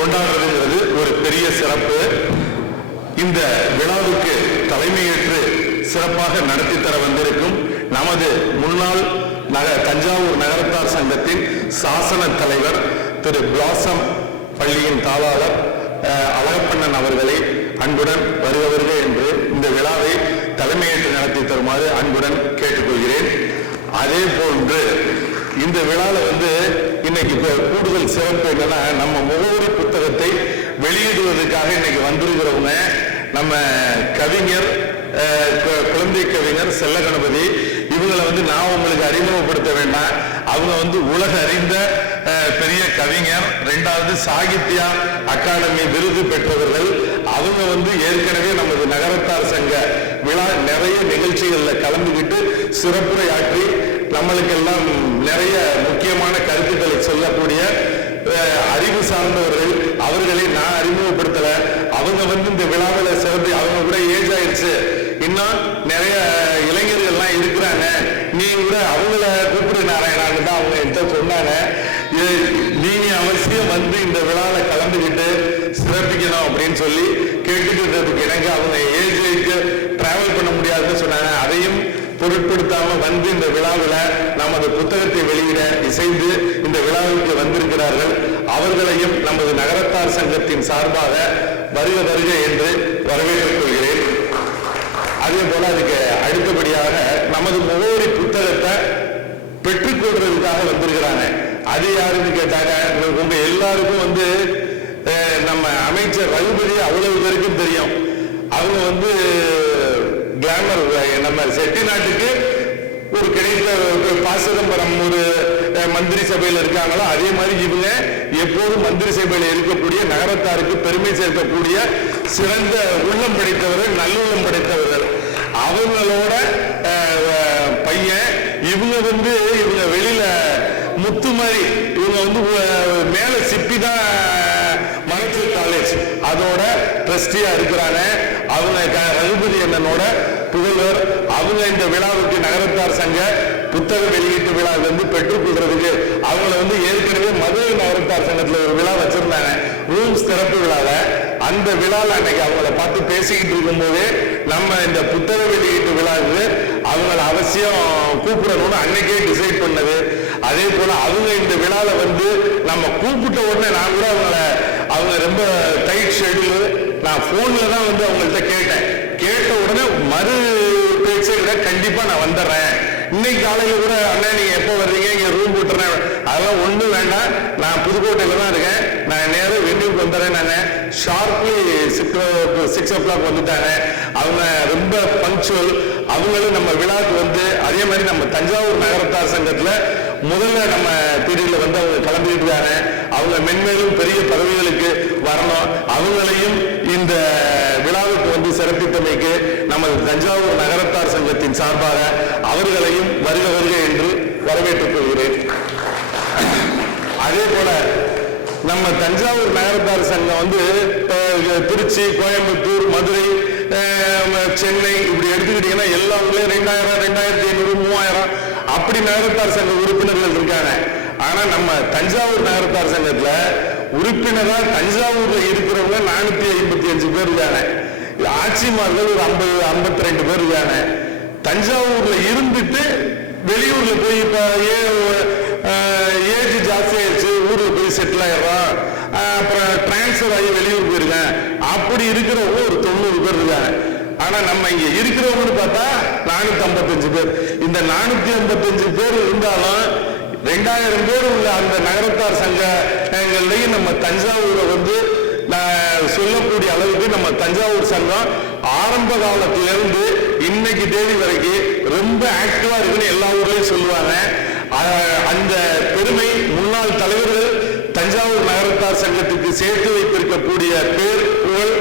கொண்டாடுறதுங்கிறது ஒரு பெரிய சிறப்பு. இந்த விழாவுக்கு தலைமையேற்று சிறப்பாக நடத்தி தர வந்திருக்கும் நமது முன்னாள் நக தஞ்சாவூர் நகரத்தார் சங்கத்தின் சாசன தலைவர் திரு பிளாசம் பள்ளியின் தாளாளர் அழகப்பண்ணன் அவர்களை அன்புடன் வருபவர்கள் என்று இந்த விழாவை தலைமையேற்று நடத்தி தருமாறு அன்புடன் கேட்டுக்கொள்கிறேன். அதே போன்று இந்த விழாவில் வந்து இன்னைக்கு கூடுதல் சிறப்பு என்னன்னா நம்ம முகவரி புத்தகத்தை வெளியிடுவதற்காக இன்னைக்கு வந்திருக்கிறவங்க நம்ம கவிஞர் குழந்தை கவிஞர் செல்ல கணபதி இவங்களை வந்து நான் உங்களுக்கு அறிமுகப்படுத்த வேண்டாம். அவங்க வந்து உலக அறிந்த பெரிய கவிஞர் ரெண்டாவது சாகித்யா அகாடமி விருது பெற்றவர்கள். அவங்க வந்து ஏற்கனவே நமது நகரத்தார் சங்க விழா நிறைய நிகழ்ச்சிகள்ல கலந்துக்கிட்டு சிறப்புரையாற்றி நம்மளுக்கெல்லாம் நிறைய முக்கியமான கருத்துக்களை சொல்லக்கூடிய அறிவு சார்ந்தவர்கள் அவர்களை நான் அறிமுகப்படுத்தல. அவங்க வந்து இந்த விழாவில் சேர்ந்து அவங்க கூட ஏஜ் ஆயிடுச்சு இன்னும் நிறைய இளைஞர்கள்லாம் இருக்கிறாங்க. நீ கூட அவங்கள கூப்பிடு நாராயணான்னு தான் அவங்க என்கிட்ட சொன்னாங்க. நீ நீங்க அவசியம் வந்து இந்த விழாவில் கலந்துக்கிட்டு சிறப்பிக்கணும் அப்படின்னு சொல்லி கேட்டுக்கிட்டதுக்கு எனக்கு அவங்க ஏஜ் டிராவல் பண்ண முடியாதுன்னு சொன்னாங்க. அதையும் பொருட்படுத்தாம வந்து இந்த விழாவில் நமது புத்தகத்தை வெளியிட இசைந்து இந்த விழாவிற்கு வந்திருக்கிறார்கள். அவர்களையும் நமது நகரத்தார் சங்கத்தின் சார்பாக வருக வருக என்று வரவேற்றுக் கொள்கிறேன். அதே போல அதுக்கு அடுத்தபடியாக நமது முகவரி புத்தகத்தை பெற்றுக்கொள்றதுக்காக வந்திருக்கிறாங்க. அது யாருன்னு கேட்டாங்க உங்க எல்லாருக்கும் வந்து நம்ம அமைச்சர் ரகுபதி அவ்வளவு பேருக்கும் தெரியும். அவங்க வந்து கிளாமர் நம்ம செட்டிநாட்டுக்கு ஒரு கிடைத்த ஒரு ஒரு மந்திரி சபையில் இருக்காங்களோ அதே மாதிரி இவங்க எப்போதும் மந்திரி சபையில் இருக்கக்கூடிய நகரத்தாருக்கு பெருமை சேர்க்கக்கூடிய சிறந்த உள்ளம் படைத்தவர்கள் நல்லுள்ளம் படைத்தவர்கள். அவங்களோட பையன் இவங்க வந்து இவங்க வெளியில முத்து மாதிரி இவங்க வந்து மேல சிப்பி தான் மனசூர் காலேஜ் அதோட ட்ரஸ்டியா இருக்கிறாங்க. அவங்க க- ரகுபதி அண்ணனோட புகழ்வர் அவங்க இந்த விழாவுக்கு நகரத்தார் சங்க புத்தக வெளியீட்டு விழா வந்து பெற்றுக்கொள்றதுக்கு அவங்கள வந்து ஏற்கனவே மதுரை நகரத்தார் சங்கத்துல ஒரு விழா வச்சிருந்தாங்க. ரூம்ஸ் திறப்பு விழால அந்த விழால அன்னைக்கு அவங்கள பார்த்து பேசிக்கிட்டு இருக்கும்போது நம்ம இந்த புத்தக வெளியீட்டு விழாவுக்கு அவங்கள அவசியம் கூப்பிடணும்னு அன்னைக்கே டிசைட் பண்ணது. அதே போல அவங்க இந்த விழால வந்து நம்ம கூப்பிட்ட உடனே நான் கூட அவங்கள அவங்க ரொம்ப டைட் ஷெடியூல் நான் போன்ல தான் வந்து அவங்கள்ட்ட கேட்டேன். கேட்ட உடனே மறு பேச்சை விட கண்டிப்பா நான் வந்துடுறேன். இன்னைக்கு காலையில் கூட அண்ணா நீங்க எப்போ வர்றீங்க? இங்க ரூம் போட்டுறேன். அதெல்லாம் ஒண்ணும் வேண்டாம். நான் புதுக்கோட்டையில தான் இருக்கேன். நான் நேரம் வெண்ணிக்கு வந்துடுறேன் நான். Sharply six six o'clock வந்துட்டாங்க. அவங்க ரொம்ப பங்க்சுவல் அவங்களும் நம்ம விழாவுக்கு வந்து அதே மாதிரி நம்ம தஞ்சாவூர் நகரத்தார் சங்கத்துல முதல்ல நம்ம பீரியட்ல வந்து அவங்க கலந்துக்கிட்டு இருக்காங்க. அவங்க மென்மேலும் பெரிய பதவிகளுக்கு வரணும். அவங்களையும் இந்த விழாவுக்கு வந்து சிறப்பித்தமைக்கு நமது தஞ்சாவூர் நகர சங்கத்தின் சார்பாக அவர்களையும் வருக வருக என்று வரவேற்றுக் கொள்கிறேன். அதே போல நம்ம தஞ்சாவூர் நகரத்தார் சங்கம் வந்து திருச்சி கோயம்புத்தூர் மதுரை சென்னை இப்படி எடுத்துக்கிட்டீங்கன்னா எல்லா ஊர்லயும் ரெண்டாயிரம் ரெண்டாயிரத்தி ஐநூறு மூவாயிரம் அப்படி நகரத்தார் சங்க உறுப்பினர்கள் இருக்காங்க. ஆனா நம்ம தஞ்சாவூர் நகரத்தார் சங்கத்துல உறுப்பினரா தஞ்சாவூர்ல இருக்கிறவங்க நானூத்தி ஐம்பத்தி அஞ்சு பேர் இருக்காங்க. ஆட்சிமார்கள் ஒரு ஐம்பது ஐம்பத்தி ரெண்டு பேர் இருக்காங்க. தஞ்சாவூர்ல இருந்துட்டு வெளியூர்ல போய் இப்ப ஏஜ் ஜாஸ்தி ஆயிடுச்சு ஊர்ல போய் செட்டில் ஆயிடுறான். அப்புறம் டிரான்ஸ்ஃபர் ஆகி வெளியூர் போயிருக்கேன். அப்படி இருக்கிறவங்க ஒரு தொண்ணூறு பேர் இருக்காங்க. ஆனா நம்ம இங்க இருக்கிறவங்கன்னு பார்த்தா நானூத்தி ஐம்பத்தஞ்சு பேர். இந்த நானூத்தி ஐம்பத்தஞ்சு பேர் இருந்தாலும் ரெண்டாயிரம் பேர் உள்ள அந்த நகரத்தார் சங்கங்கள்லையும் நம்ம தஞ்சாவூரை வந்து சொல்லக்கூடிய அளவுக்கு நம்ம தஞ்சாவூர் சங்கம் ஆரம்ப காலத்திலிருந்து இன்னைக்கு தேதி வரைக்கும் ரொம்ப ஆக்டிவா இருக்குன்னு எல்லா ஊர்லயும் சொல்லுவாங்க. அந்த பெருமை முன்னாள் தலைவர்கள் தஞ்சாவூர் நகரத்தார் சங்கத்துக்கு சேர்த்து வைத்திருக்கக்கூடிய பேர் புகழ்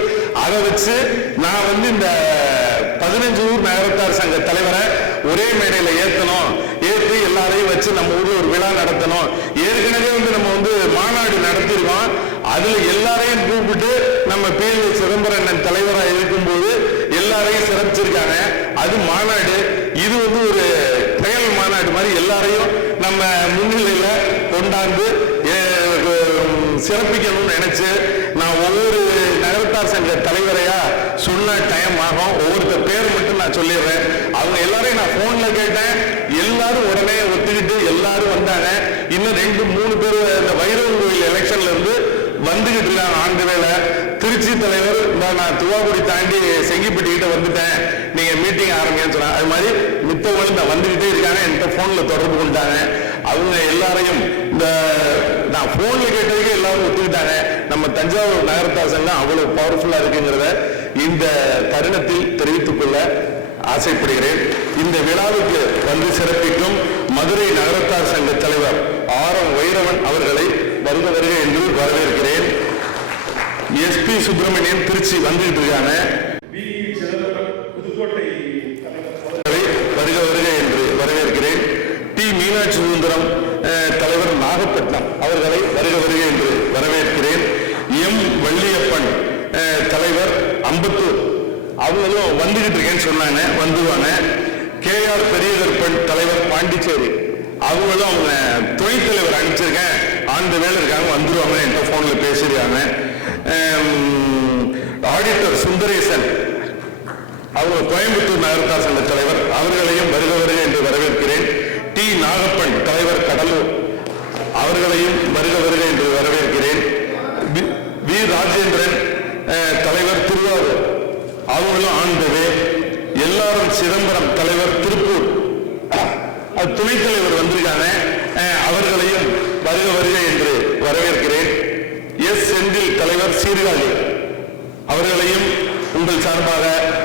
அதை வச்சு நான் வந்து இந்த பதினஞ்சு ஊர் நகரத்தார் சங்க தலைவரை ஒரே மேடையில ஏத்தணும். ஏற்றி எல்லாரையும் வச்சு நம்ம ஊர்ல ஒரு விழா நடத்தணும். ஏற்கனவே வந்து நம்ம வந்து மாநாடு நடத்திருக்கோம். அதுல எல்லாரையும் கூப்பிட்டு நம்ம பேரு சிதம்பரம் தலைவராக இருக்கும் எல்லாரையும் சிறப்பிச்சிருக்காங்க. அது மாநாடு. இது வந்து ஒரு ட்ரையல் மாநாடு மாதிரி எல்லாரையும் நம்ம முன்னிலையில கொண்டாந்து சிறப்பிக்கணும்னு நினைச்சு நான் ஒவ்வொரு நகரத்தார் சங்க தலைவரையா சொன்ன டைம் ஆகும். ஒவ்வொருத்தர் பேர் மட்டும் நான் சொல்லிடுறேன். அவங்க எல்லாரையும் நான் போன்ல கேட்டேன். எல்லாரும் உடனே ஒத்துக்கிட்டு எல்லாரும் வந்தாங்க. இன்னும் ரெண்டு மூணு பேர் இந்த வைரவன் கோயில் எலெக்ஷன்ல இருந்து வந்துகிட்டு இருக்காங்க ஆண்டு வேலை திருச்சி தலைவர் இந்த நான் துவாக்குடி தாண்டி செங்கிப்பட்டி கிட்ட வந்துட்டேன். நீங்க மீட்டிங் ஆரம்பிங்கன்னு சொன்னாங்க அது மாதிரி மித்தவங்களும் இந்த வந்துகிட்டே இருக்காங்க என்கிட்ட போன்ல தொடர்பு கொண்டாங்க அவங்க எல்லாரையும் இந்த நான் போன்ல கேட்டதுக்கு எல்லாரும் ஒத்துக்கிட்டாங்க. நம்ம தஞ்சாவூர் நகரத்தாசன் அவ்வளவு பவர்ஃபுல்லா இருக்குங்கிறத இந்த தருணத்தில் தெரிவித்துக் கொள்ள ஆசைப்படுகிறேன். இந்த விழாவுக்கு வந்து சிறப்பிக்கும் மதுரை நகரத்தார் சங்க தலைவர் ஆர் எம் வைரவன் அவர்களை வருக வருக என்று வரவேற்கிறேன். எஸ்பி சுப்பிரமணியன் திருச்சி வந்துட்டு இருக்காங்க வருக வருக என்று வரவேற்கிறேன். டி. மீனாட்சி சுந்தரம் தலைவர் நாகப்பட்டினம் அவர்களை வருக வருக என்று வரவேற்கிறேன். எம். வள்ளியப்பன் தலைவர் அம்பத்தூர். அவங்களும் வந்துகிட்டு இருக்கேன்னு சொன்னாங்க வந்துருவாங்க. கே. ஆர். பெரியகற்பன் தலைவர் பாண்டிச்சேரி. அவங்களும் அவங்க துணைத் தலைவர் அனுப்பிச்சிருக்கேன். ஆண்டு வேலை இருக்காங்க வந்துருவாங்க என்கிட்ட போன்ல பேசிருக்காங்க ஆடிட்டர் சுந்தரேசன். அவங்க கோயம்புத்தூர் நகரத்தார் சங்க தலைவர். அவர்களையும் வருக வருக என்று வரவேற்கிறேன். டி. நாகப்பன் தலைவர் கடலூர். அவர்களையும் வருக வருக என்று வரவேற்கிறேன். வி- ராஜேந்திரன் தலைவர் திருவாரூர். அவர்களும் ஆண்டவே எல்லாரும் சிதம்பரம் தலைவர் திருப்பூர். துணைத் தலைவர் வந்திருக்காங்க. அவர்களையும் வருக வருக என்று வரவேற்கிறேன். எஸ் செந்தில் தலைவர் சீர்காழி அவர்களையும் உங்கள் சார்பாக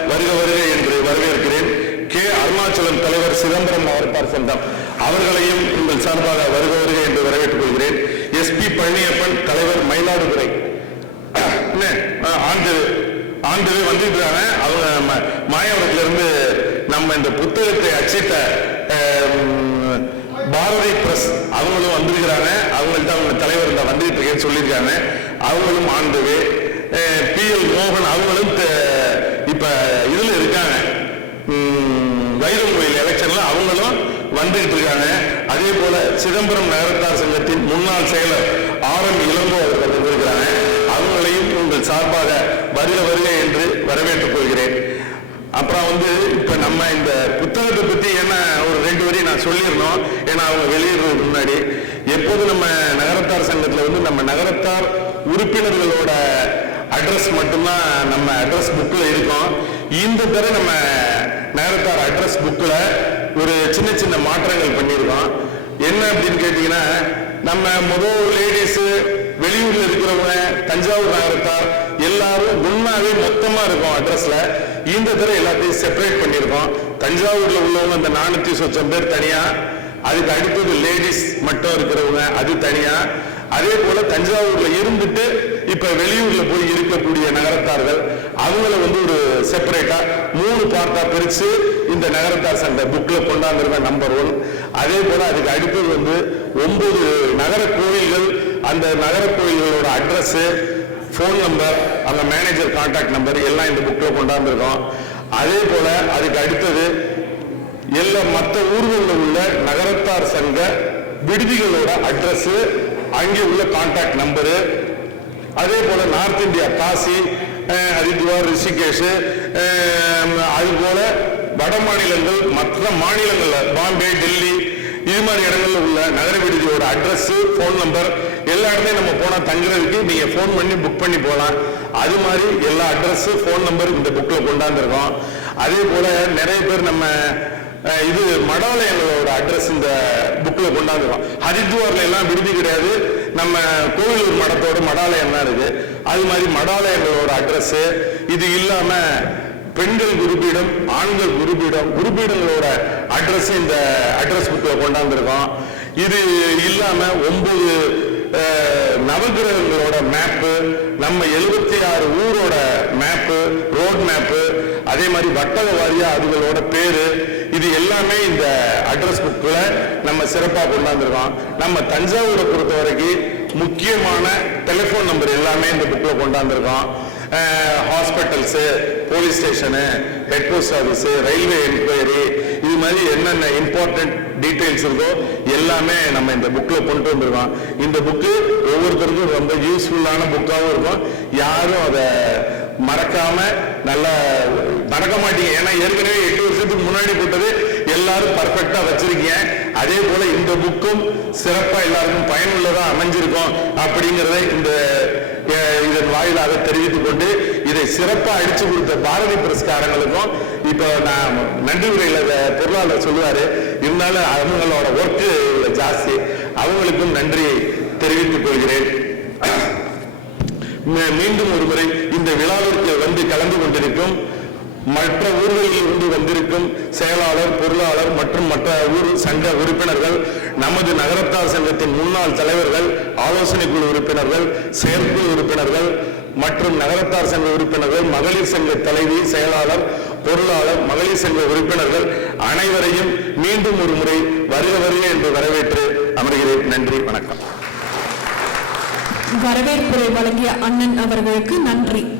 வருக வருக என்று வரவேற்கிறேன். கே. அருணாச்சலம் தலைவர் சிதம்பரம் நகரத்தார் சங்கம் அவர்களையும் உங்கள் சார்பாக வருக வருக என்று வரவேற்றுக் கொள்கிறேன். எஸ் பி பழனியப்பன் தலைவர் மயிலாடுதுறை. ஆண்டு ஆண்டு வந்துட்டு அவங்க ம- இருந்து நம்ம இந்த புத்தகத்தை அச்சிட்ட பாரதி பிரஸ் அவங்களும் வந்திருக்கிறாங்க. அவங்கள்ட்ட அவங்க தலைவர் சொல்லியிருக்காங்க. அவங்களும் ஆண்டவே பி. எல். மோகன் அவங்களும் இப்ப இதுல இருக்காங்க. வைரம் கோயில் எலெக்ஷன்ல அவங்களும் வந்துகிட்டு இருக்காங்க. அதே போல சிதம்பரம் நகரத்தார் சங்கத்தின் முன்னாள் செயலர் ஆர். எம். இளங்கோ அவர்கள் வந்திருக்கிறாங்க. அவங்களையும் உங்கள் சார்பாக வருக வருக என்று வரவேற்றுக் கொள்கிறேன். அப்புறம் வந்து இப்ப நம்ம இந்த புத்தகத்தை பத்தி என்ன ஒரு ரெண்டு வரையும் நான் சொல்லியிருந்தோம் ஏன்னா அவங்க வெளியிடுறதுக்கு முன்னாடி. எப்போது நம்ம நகரத்தார் சங்கத்துல வந்து நம்ம நகரத்தார் உறுப்பினர்களோட அட்ரஸ் மட்டும்தான் நம்ம அட்ரஸ் புக்கில் இருக்கும். இந்த தடவை நம்ம நகரத்தார் அட்ரஸ் புக்கில் ஒரு சின்ன சின்ன மாற்றங்கள் பண்ணியிருக்கோம். என்ன அப்படின்னு கேட்டிங்கன்னா நம்ம முதல் லேடிஸு வெளியூர்ல இருக்கிறவங்க தஞ்சாவூர் நகரத்தார் எல்லாரும் ஒன்னாவே மொத்தமா இருக்கும் அட்ரஸ்ல இந்த தடவை எல்லாத்தையும் செப்பரேட் பண்ணியிருக்கோம். தஞ்சாவூர்ல உள்ளவங்க அந்த நானூத்தி சொச்சம் பேர் தனியா. அதுக்கு அடுத்தது லேடிஸ் மட்டும் இருக்கிறவங்க அது தனியா. அதே போல தஞ்சாவூர்ல இருந்துட்டு இப்ப வெளியூர்ல போய் இருக்கக்கூடிய நகரத்தார்கள் அவங்கள வந்து ஒரு செப்பரேட்டா மூணு பார்ட்டா பிரிச்சு இந்த நகரத்தார் சங்க புக்ல கொண்டாந்துருக்க நம்பர் ஒன் அதே போல அதுக்கு அடுத்தது வந்து ஒன்பது நகர கோயில்கள் அந்த நகர கோயில்களோட அட்ரஸ் ஃபோன் நம்பர் அந்த மேனேஜர் கான்டாக்ட் நம்பர் எல்லாம் இந்த புக்கில் கொண்டாந்துருக்கோம். அதே போல அதுக்கு அடுத்தது எல்லா மற்ற ஊர்களில் உள்ள நகரத்தார் சங்க விடுதிகளோட அட்ரஸ் அங்கே உள்ள கான்டாக்ட் நம்பரு அதே போல நார்த் இந்தியா காசி ஹரித்வார் ரிஷிகேஷ் அஹ், அது போல வட மாநிலங்கள் மற்ற மாநிலங்களில் பாம்பே டெல்லி இது மாதிரி இடங்களில் உள்ள நகர விடுதியோட அட்ரஸ் ஃபோன் நம்பர் எல்லா இடத்துலையும் நம்ம போனால் தங்குறதுக்கு நீங்கள் ஃபோன் பண்ணி புக் பண்ணி போகலாம். அது மாதிரி எல்லா அட்ரஸ் ஃபோன் நம்பர் இந்த புக்கில் கொண்டாந்துருக்கோம். அதே போல் நிறைய பேர் நம்ம இது மடாலயங்களோட அட்ரஸ் இந்த புக்கில் கொண்டாந்துருக்கோம். ஹரித்வார்ல எல்லாம் விடுதி கிடையாது. நம்ம கோவிலூர் மடத்தோட மடாலயம் தான் இருக்குது அது மாதிரி மடாலயங்களோட அட்ரஸ்ஸு இது இல்லாமல் பெண்கள் குருபீடம் ஆண்கள் குருபீடம் குருபீடங்களோட அட்ரஸ் இந்த அட்ரஸ் புக்கில் கொண்டாந்துருக்கோம். இது இல்லாமல் ஒன்பது நவகிரகங்களோட மேப்பு நம்ம எழுபத்தி ஆறு ஊரோட மேப்பு ரோட் மேப்பு அதே மாதிரி வட்டக வாரியா அதுகளோட பேரு இது எல்லாமே இந்த அட்ரஸ் புக்கில் நம்ம சிறப்பாக கொண்டாந்துருக்கோம். நம்ம தஞ்சாவூரை பொறுத்த வரைக்கும் முக்கியமான டெலிஃபோன் நம்பர் எல்லாமே இந்த புக்கில் கொண்டாந்துருக்கோம். Hospitals police station head post office railway enquiry இது மாதிரி என்னென்ன இம்பார்ட்டன்ட் டீட்டெயில்ஸ் இருக்கோ எல்லாமே நம்ம இந்த புக்கில் கொண்டு வந்திருக்கோம். இந்த புக்கு ஒவ்வொருத்தருக்கும் ரொம்ப யூஸ்ஃபுல்லான புக்காகவும் இருக்கும். யாரும் அதை மறக்காம நல்லா மறக்க மாட்டீங்க. ஏன்னா ஏற்கனவே எட்டு வருஷத்துக்கு முன்னாடி போட்டது எல்லாரும் பர்ஃபெக்டா வச்சிருக்கீங்க. அதே போல இந்த புக்கும் சிறப்பா எல்லாருக்கும் பயனுள்ளதா அமைஞ்சிருக்கும் அப்படிங்கிறத இந்த இதன் வாயிலாக தெரிவித்துக் கொண்டு இதை சிறப்பா அடிச்சு கொடுத்த பாரதி புரஸ்காரங்களுக்கும் இப்போ நான் நன்றி உரையில பொருளாளர் சொல்லுவார் இருந்தாலும் அவங்களோட ஒர்க்கு ஜாஸ்தி. அவங்களுக்கும் நன்றி தெரிவித்துக் கொள்கிறேன். மீண்டும் ஒரு முறை இந்த விழாவிற்கு வந்து கலந்து கொண்டிருக்கும் மற்ற ஊர்களில் இருந்து வந்திருக்கும் செயலாளர் பொருளாளர் மற்றும் மற்ற ஊர் சங்க உறுப்பினர்கள் நமது நகரத்தார் சங்கத்தின் முன்னாள் தலைவர்கள் ஆலோசனை குழு உறுப்பினர்கள் செயற்குழு உறுப்பினர்கள் மற்றும் நகரத்தார் சங்க உறுப்பினர்கள் மகளிர் சங்க தலைவி செயலாளர் பொருளாளர் மகளிர் சங்க உறுப்பினர்கள் அனைவரையும் மீண்டும் ஒரு முறை வருக வருக என்று வரவேற்று அமர்கிறேன். நன்றி வணக்கம். வரவேற்புரை வழங்கிய அண்ணன் அவர்களுக்கு நன்றி.